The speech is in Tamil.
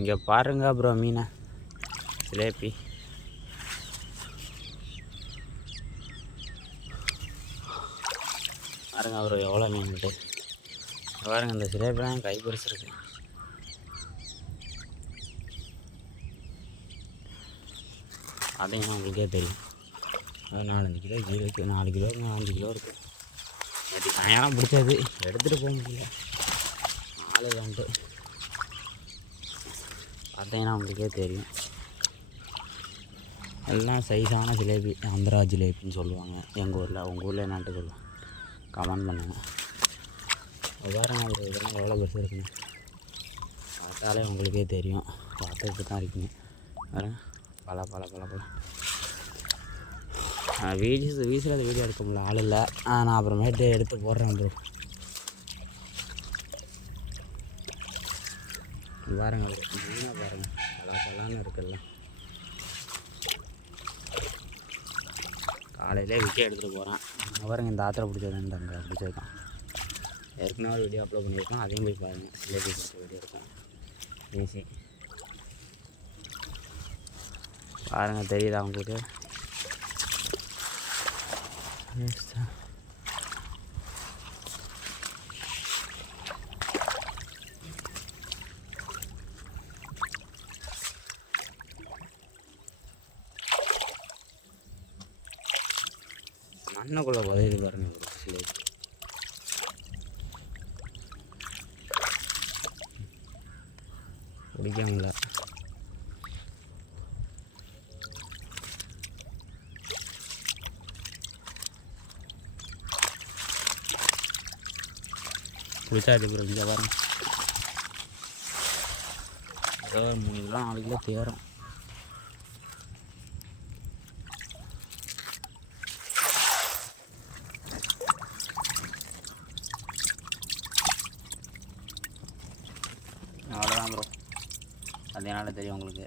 இங்கே பாருங்க ப்ரோ மீனை, ஜிலேபி. பாருங்க ப்ரோ எவ்வளோ மீன்ட்டு. பாருங்க இந்த ஜிலேபிலாம் கை பிடிச்சிருக்கு. அதையும் உங்களுக்கே தெரியும். அது 4-5 கிலோ இருக்குது, 4 கிலோ 5 கிலோ இருக்குது. நேற்று சாயங்காலம் பிடிச்சது, எடுத்துகிட்டு போக முடியல. ஆளு வந்துட்டு பார்த்தீங்கன்னா உங்களுக்கே தெரியும். எல்லாம் சைஸான ஜிலேபி, ஆந்திரா ஜிலேபின்னு சொல்லுவாங்க எங்கள் ஊரில். உங்கள் ஊரில் என்னான்ட்டு சொல்லுவாங்க, கமெண்ட் பண்ணுங்கள். பாருங்க ஒரு இதெல்லாம் எவ்வளோ பெருசு இருக்குங்க, பார்த்தாலே உங்களுக்கே தெரியும். பார்த்துட்டு தான் இருக்குங்க. பாருங்க பல பல பல பல வீசுறது வீடியோ எடுக்க முடியல, ஆள் இல்லை. நான் அப்புறமேட்டு எடுத்து போடுறேன் ப்ரோ. பாருங்க ப்ரோ மீனாக பாருங்கள், பல பலான்னு இருக்குல்ல. காலையிலே விற்க எடுத்துகிட்டு போகிறேன். பாருங்கள் இந்த ஆத்திர பிடிச்சது அங்கே பிடிச்சதுதான். ஏற்கனவே ஒரு வீடியோ அப்லோட் பண்ணியிருக்கோம், அதையும் போய் பாருங்கள். ஜிலேபி பிடிச்ச வீடியோ இருக்கும், ஈஸி. பாருங்கள் தெரியுதா உங்களுக்கு? மண்ணுக்குள்ளே உதவி பாருங்கள் ஒரு ஜிலேபி. பிடிக்குங்களா? பிடிச்சாச்சு ப்ரோ. இங்கே பாருங்க, ஏதோ 3 கிலோ 4 கிலோ தேரும். அவ்வளோதான் ப்ரோ, அதனால தெரியும் உங்களுக்கு.